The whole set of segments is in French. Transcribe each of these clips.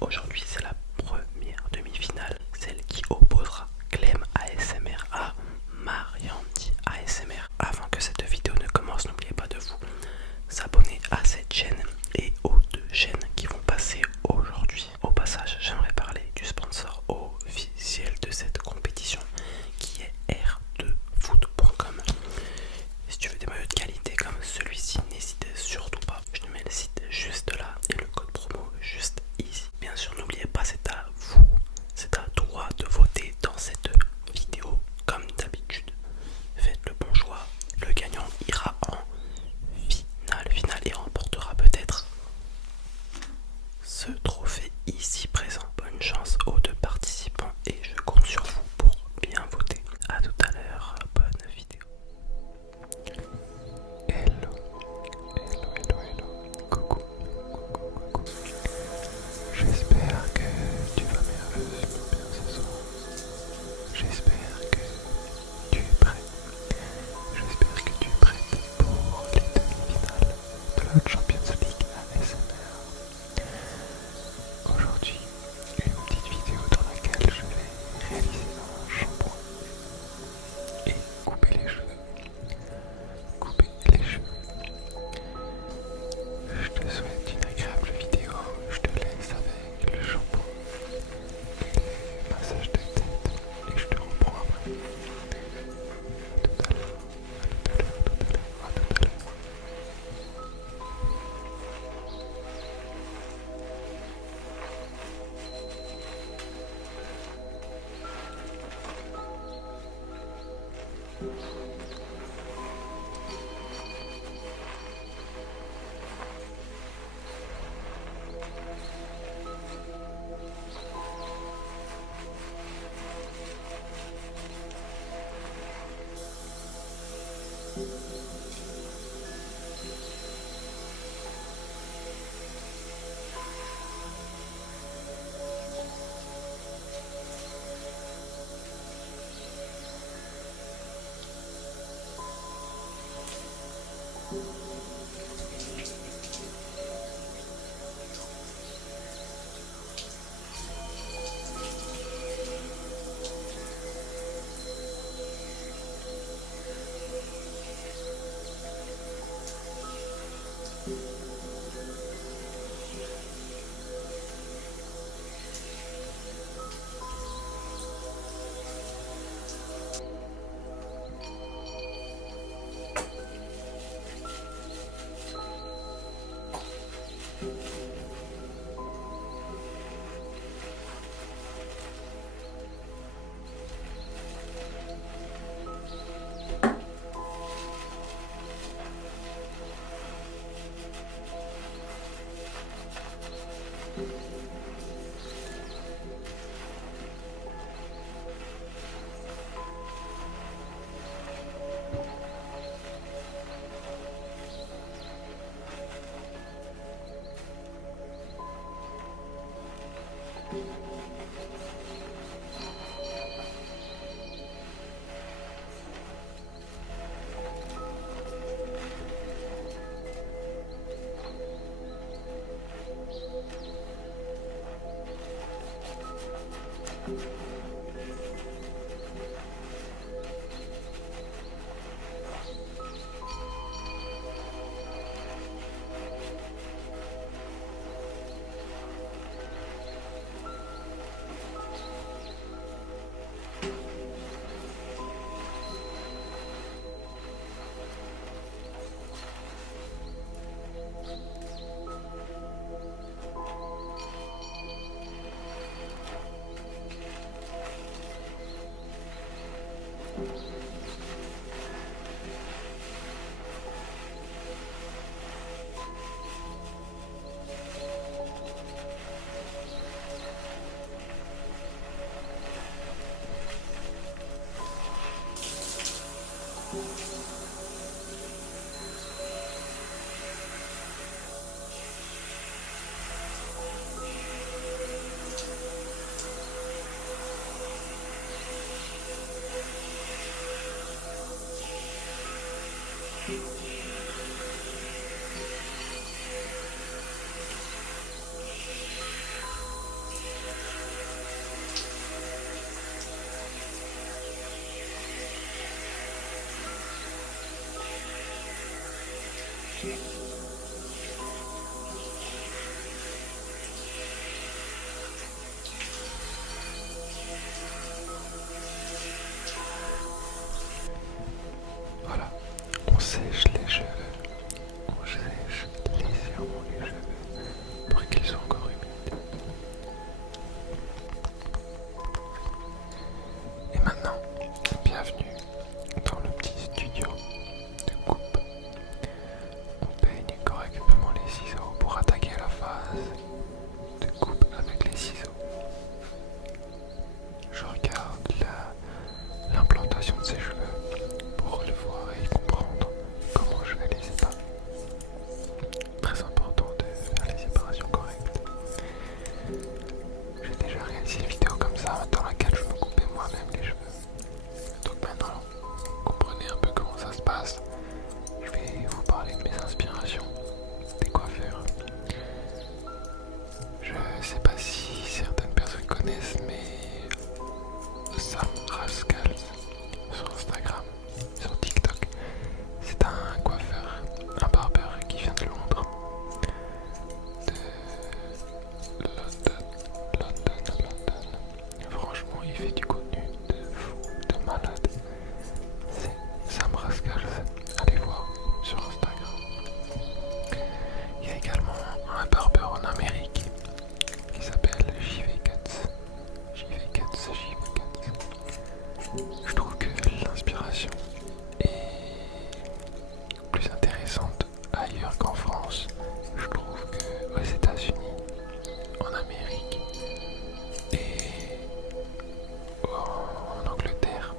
Aujourd'hui, c'est la première demi-finale, celle qui opposera Clem ASMR à Mariandy ASMR. Avant que cette vidéo ne commence, n'oubliez pas de vous abonner à cette chaîne et aux deux chaînes qui vont passer aujourd'hui. Au passage, j'aimerais parler du sponsor officiel de cette compétition qui est r2foot.com. Si tu veux des maillots de qualité comme celui-ci, n'hésitez surtout pas. Je te mets le site juste là et le code promo juste ici. Bien sûr, n'oubliez pas, c'est à vous, c'est à toi de voter dans cette vidéo comme d'habitude. Faites le bon choix. Le gagnant ira en finale et remportera peut-être ce trophée ici présent. Bonne chance aux deux participants et je compte sur vous pour bien voter. A tout à l'heure, bonne vidéo. Hello, coucou, j'espère que tu vas merveilleusement bien ce soir, j'espère que tu es prêt, j'espère que tu es prête pour les demi-finales de la Champions League ASMR. Aujourd'hui, une petite vidéo dans laquelle je vais réaliser un shampoing et couper les cheveux. Je te souhaite une agréable vidéo, je te laisse avec le shampoing et les massages de tête et je te reprends après. A tout à l'heure, à tout à l'heure, à tout à l'heure, à tout à l'heure. ailleurs qu'en France. Je trouve qu'aux États-Unis, en Amérique et en Angleterre,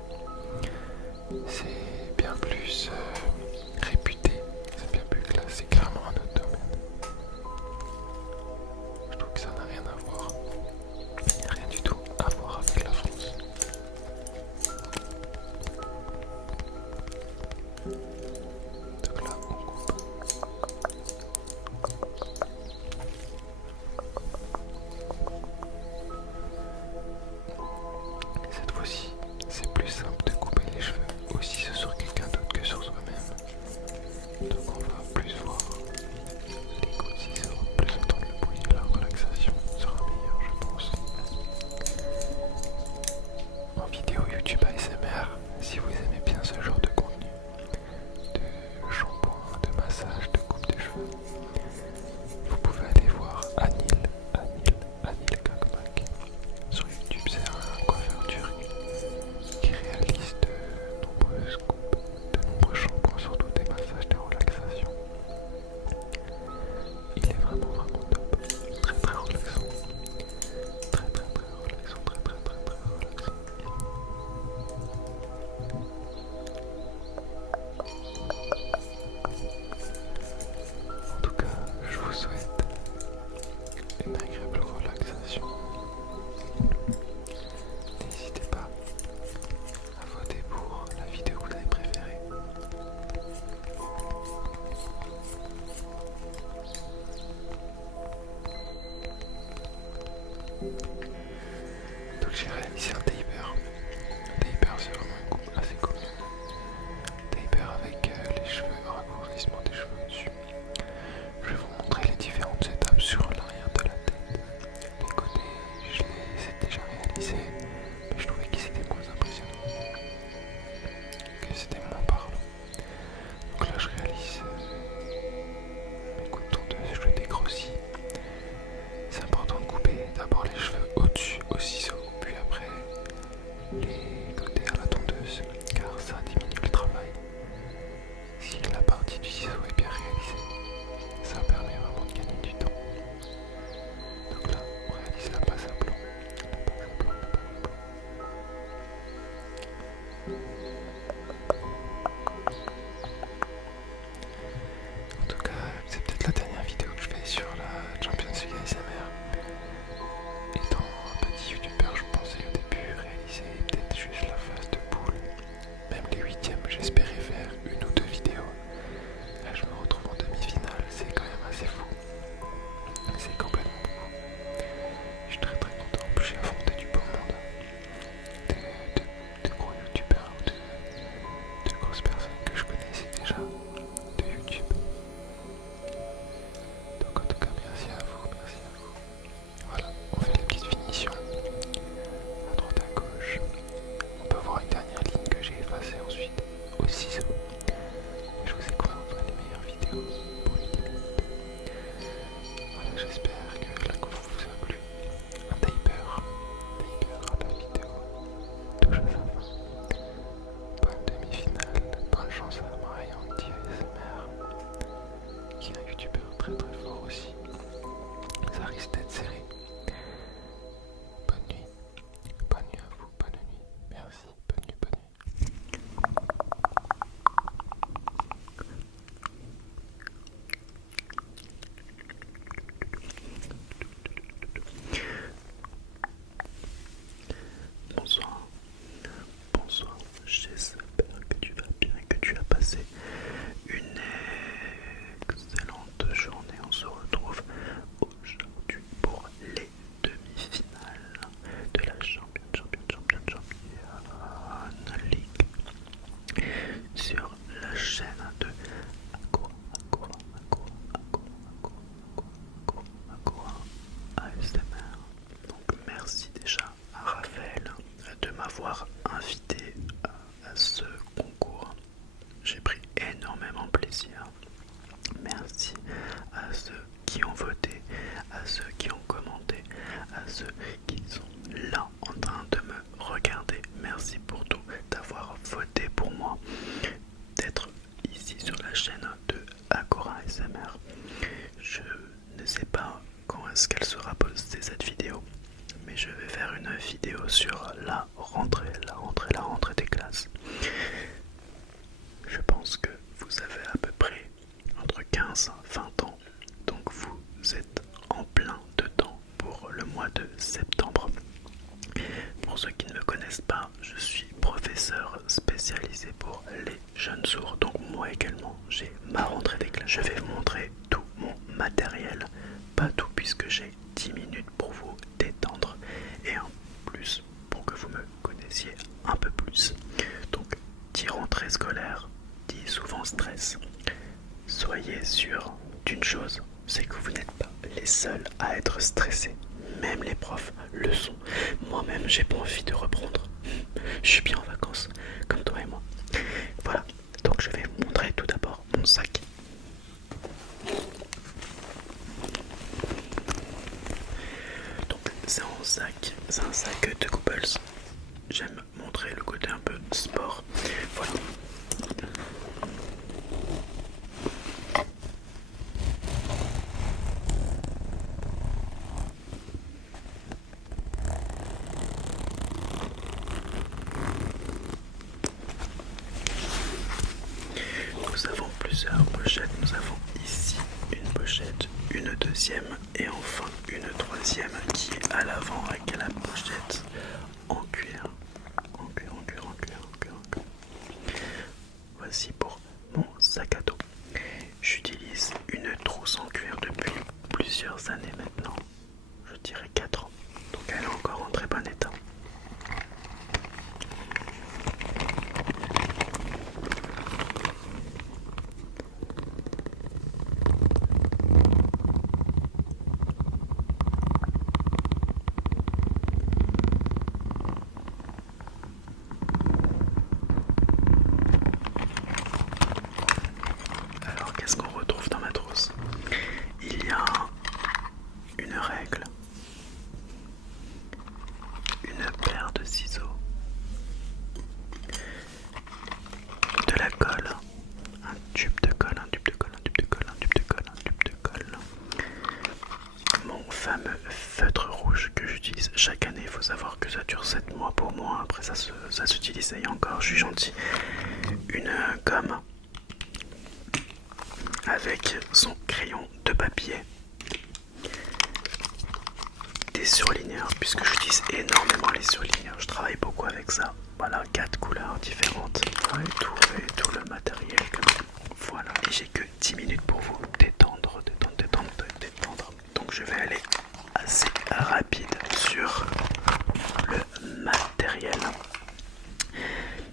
c'est bien plus réputé, c'est bien plus classé, clairement un autre domaine. Je trouve que ça n'a rien à voir, rien du tout à voir avec la France. Donc là, on coupe. Cette fois-ci, c'est plus simple de couper les cheveux aussi sur quelqu'un d'autre que sur soi-même. Donc on va plus voir les coups de ciseaux, plus entendre le bruit et la relaxation sera meilleure, je pense. En vidéo YouTube ASMR, si vous aimez bien ce genre de contenu, de shampoing, de massage, de coupe de cheveux, vous pouvez aller voir Anil Gagmak. Sur YouTube, c'est un coiffeur turc qui réalise de nombreuses coupes, de nombreux shampoings, surtout des massages, des relaxations. Il est vraiment top, très très relaxant, très relaxant, très relaxant. En tout cas, je vous souhaite une agréable relaxation. N'hésitez pas à voter pour la vidéo que vous avez préférée. Donc j'ai réalisé un taper. Un taper, c'est vraiment une coupe assez commune. Taper avec les cheveux, raccourcissement des cheveux dessus. Je vais vous montrer les différentes étapes sur l'arrière de la tête. Les côtés, je les ai déjà réalisés, mais je trouvais qu'ils étaient moins impressionnants, que c'était moins parlant. Donc là, je réalise mes coupes tondeuses, je les dégrossis. C'est important de couper d'abord les cheveux au-dessus au ciseau, puis après les côtés à la tondeuse, car ça diminue le travail. Si la partie du ciseau est bien réalisée, ça permet vraiment de gagner du temps. Donc là, on réalise la passe à blanc. En tout cas, c'est peut-être la dernière vidéo que je fais sur la Champions League ASMR. Étant un petit youtubeur, je pensais au début réaliser peut-être juste la phase de poule. Même les huitièmes, j'espérais faire une ou deux vidéos. Là, je me retrouve en demi-finale, c'est quand même assez fou. C'est complètement fou. Je suis très content. En plus, j'ai affronté du beau monde. De gros youtubeurs, de grosses personnes que je connaissais déjà de YouTube. Donc en tout cas, merci à vous, merci à vous. Voilà, on fait les petites finitions à droite à gauche. On peut voir une dernière ligne que j'ai effacée ensuite au ciseau. Je vous ai quoi les meilleures vidéos pour les 10 minutes. Voilà, j'espère que la conf vous a plu. Un taper à la vidéo touche à sa fin. Bonne demi-finale, bonne chance à Marion ASMR, qui est un youtubeur très fort aussi. Ça risque d'être serré. Bonne nuit à vous, bonne nuit, merci, bonne nuit. Bonsoir, j'espère que tu vas bien et que tu as passé une excellente journée en sais pas quand est-ce qu'elle sera postée cette vidéo, mais je vais faire une vidéo sur la rentrée des classes. Je pense que vous avez à peu près entre 15 et 20 ans, donc vous êtes en plein dedans pour le mois de septembre. Pour ceux qui ne me connaissent pas, je suis professeur spécialisé pour les jeunes sourds, donc moi également j'ai ma rentrée des classes. Je vais vous montrer tout mon matériel, pas tout puisque j'ai 10 minutes pour vous détendre et en plus pour que vous me connaissiez un peu plus. Donc 10 rentrées scolaires, 10 souvent stress. Soyez sûr d'une chose, c'est que vous n'êtes pas les seuls à être stressés. Même les profs le sont. Moi-même, j'ai pas envie de reprendre. Je suis bien en vacances, comme toi et moi. Voilà, donc je vais vous montrer tout d'abord mon sac. Donc c'est un sac de Googles. J'aime montrer le côté un peu sport. Voilà. Nous avons plusieurs pochettes. Nous avons ici une pochette, une deuxième et enfin une troisième qui est à l'avant avec la pochette en cuir. Voici pour mon sac à dos. J'utilise une trousse en cuir depuis plusieurs années maintenant. Je dirais 4 ans. Donc elle est encore en très bon état. Alors qu'est-ce qu'on retrouve dans ma trousse? Il y a une règle, une paire de ciseaux, de la colle, un tube de colle, mon fameux feutre rouge que j'utilise chaque année. Il faut savoir que ça dure 7 mois pour moi, après ça s'utilise et encore je suis gentil. Une gomme avec son crayon de papier, des surligneurs puisque j'utilise énormément les surligneurs, je travaille beaucoup avec ça. Voilà, 4 couleurs différentes et tout le matériel comme ça. Voilà, et j'ai que 10 minutes pour vous détendre. Donc je vais aller assez rapide sur le matériel.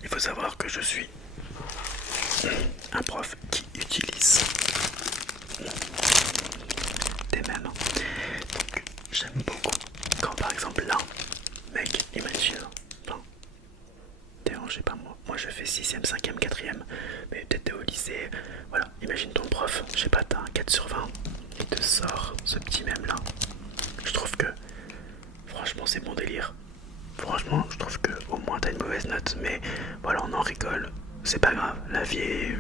Il faut savoir que je suis un prof qui utilise des mêmes. Donc j'aime beaucoup quand par exemple là, mec, imagine, non, dérangez pas moi je fais 6ème, 5ème, 4ème, mais peut-être t'es au lycée, voilà, imagine ton prof, je sais pas, t'as un 4 sur 20, il te sort ce petit mème là. Je trouve que franchement c'est bon délire. Franchement je trouve que au moins t'as une mauvaise note, mais voilà, on en rigole, c'est pas grave, la vie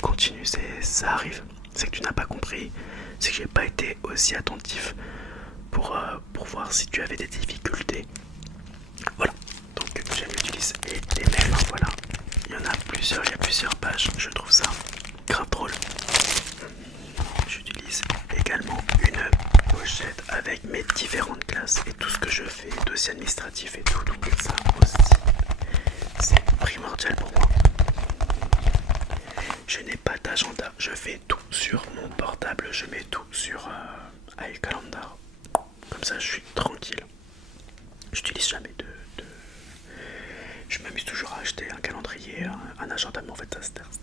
continue, ça arrive. C'est que tu n'as pas compris, c'est que j'ai pas été aussi attentif pour voir si tu avais des difficultés. Voilà, donc j'aime utiliser les mêmes, voilà. Il y en a plusieurs, il y a plusieurs pages, je trouve ça grave drôle. J'utilise également une pochette avec mes différentes classes et tout ce que je fais, dossier administratif et tout, donc ça aussi, c'est primordial pour moi. Je n'ai pas d'agenda, je fais tout sur mon portable, je mets tout sur iCalendar. Comme ça je suis tranquille. J'utilise jamais de... Je m'amuse toujours à acheter un calendrier, un agenda, mais en fait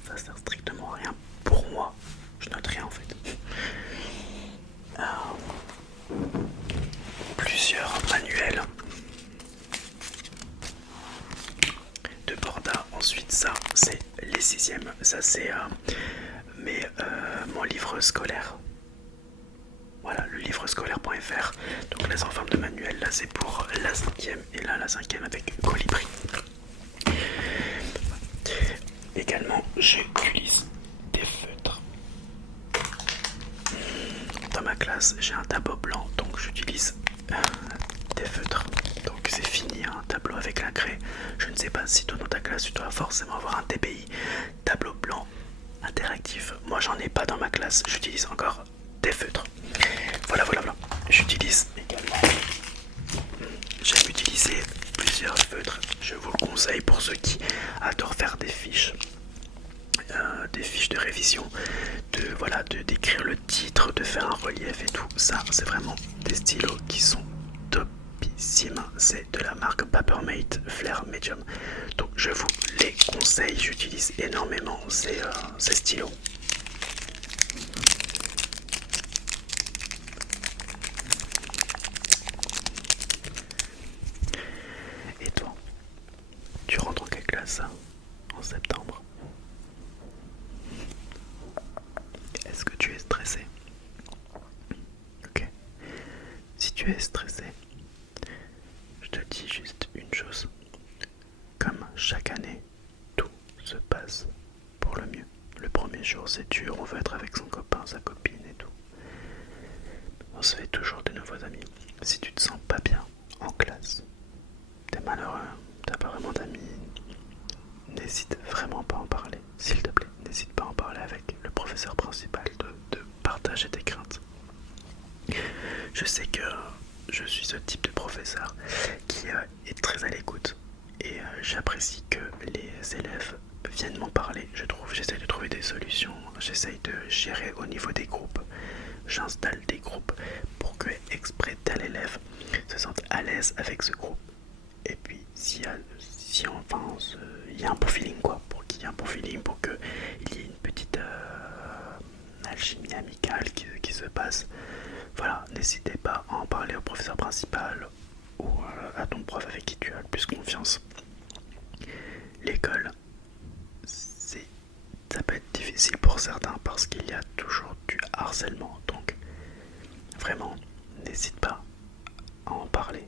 ça sert strictement à rien pour moi. Je note rien en fait. Plusieurs manuels de Borda. Ensuite ça c'est les 6ème. Ça c'est mon livre scolaire. Voilà, le livre scolaire.fr. Donc là c'est en forme de manuel. Là c'est pour la 5ème et là la 5ème avec Colibri. Également j'utilise des feutres. dans ma classe, j'ai un tableau blanc, donc j'utilise des feutres. Donc c'est fini, un tableau avec la craie. Je ne sais pas si toi dans ta classe tu dois forcément avoir un TBI, tableau blanc interactif. Moi j'en ai pas dans ma classe, j'utilise encore des feutres. Voilà. J'utilise également, j'aime utiliser plusieurs feutres. Je vous le conseille pour ceux qui adorent faire des fiches de révision, de d'écrire le titre, de faire un relief et tout. Ça, c'est vraiment des stylos qui sont topissimes. C'est de la marque Papermate Flair Medium. Donc je vous les conseille, j'utilise énormément ces stylos. Et toi, tu rentres en quelle classe en septembre? Est-ce que tu es stressé? Ok. Si tu es stressé, je te dis juste une chose. Comme chaque année, tout se passe pour le mieux. Le premier jour, c'est dur, on veut être avec son copain, sa copine et tout. On se fait toujours de nouveaux amis. Si tu te sens pas bien en classe, t'es malheureux, t'as pas vraiment d'amis, n'hésite vraiment pas à en parler. S'il te plaît, n'hésite pas à en parler avec le professeur principal, de partager tes craintes. Je sais que je suis ce type de professeur qui est très à l'écoute et j'apprécie que les élèves viennent m'en parler. J'essaie de trouver des solutions, j'essaie de gérer au niveau des groupes. J'installe des groupes pour que exprès tel élève se sente à l'aise avec ce groupe. Et puis il y a un bon feeling quoi, pour qu'il y ait un bon feeling, pour qu'il y ait une petite alchimie amicale qui se passe. Voilà, n'hésitez pas à en parler au professeur principal ou à ton prof avec qui tu as le plus confiance. L'école, ça peut être difficile pour certains parce qu'il y a toujours du harcèlement. Donc vraiment, n'hésite pas à en parler.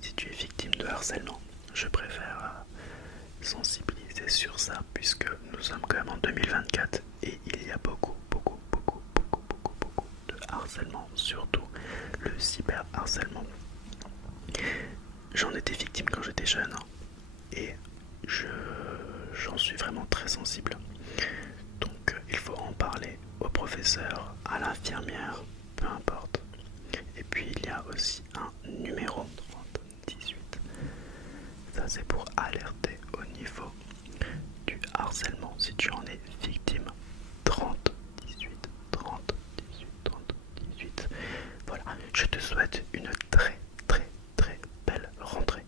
Si tu es victime de harcèlement, je préfère sensibiliser sur ça puisque nous sommes quand même en 2024 et il y a beaucoup de harcèlement, surtout le cyberharcèlement. J'en étais victime quand j'étais jeune et j'en suis vraiment très sensible. Donc il faut en parler au professeur, à l'infirmière, peu importe. Et puis il y a aussi un numéro 3018. Ça c'est pour alerter au niveau du harcèlement si tu en es victime. 3018. Voilà, je te souhaite une très belle rentrée.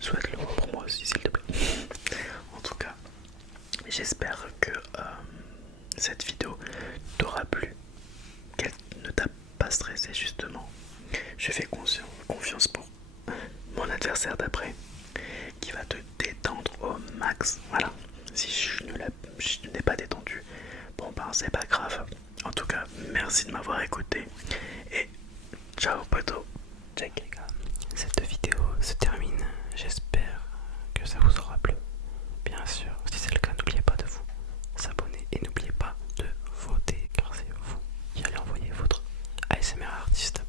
Souhaite-le pour moi aussi s'il te plaît. En tout cas, j'espère que cette vidéo t'aura plu, qu'elle ne t'a pas stressé justement. Je fais confiance pour mon adversaire d'après qui va te détendre au max. Voilà, si je n'ai pas détendu, bon ben c'est pas grave. En tout cas, merci de m'avoir écouté et ciao poteau. Check les gars. Cette vidéo se termine. J'espère que ça vous aura plu. Bien sûr, si c'est le cas, n'oubliez pas de vous s'abonner et n'oubliez pas de voter car c'est vous qui allez envoyer votre ASMR artiste.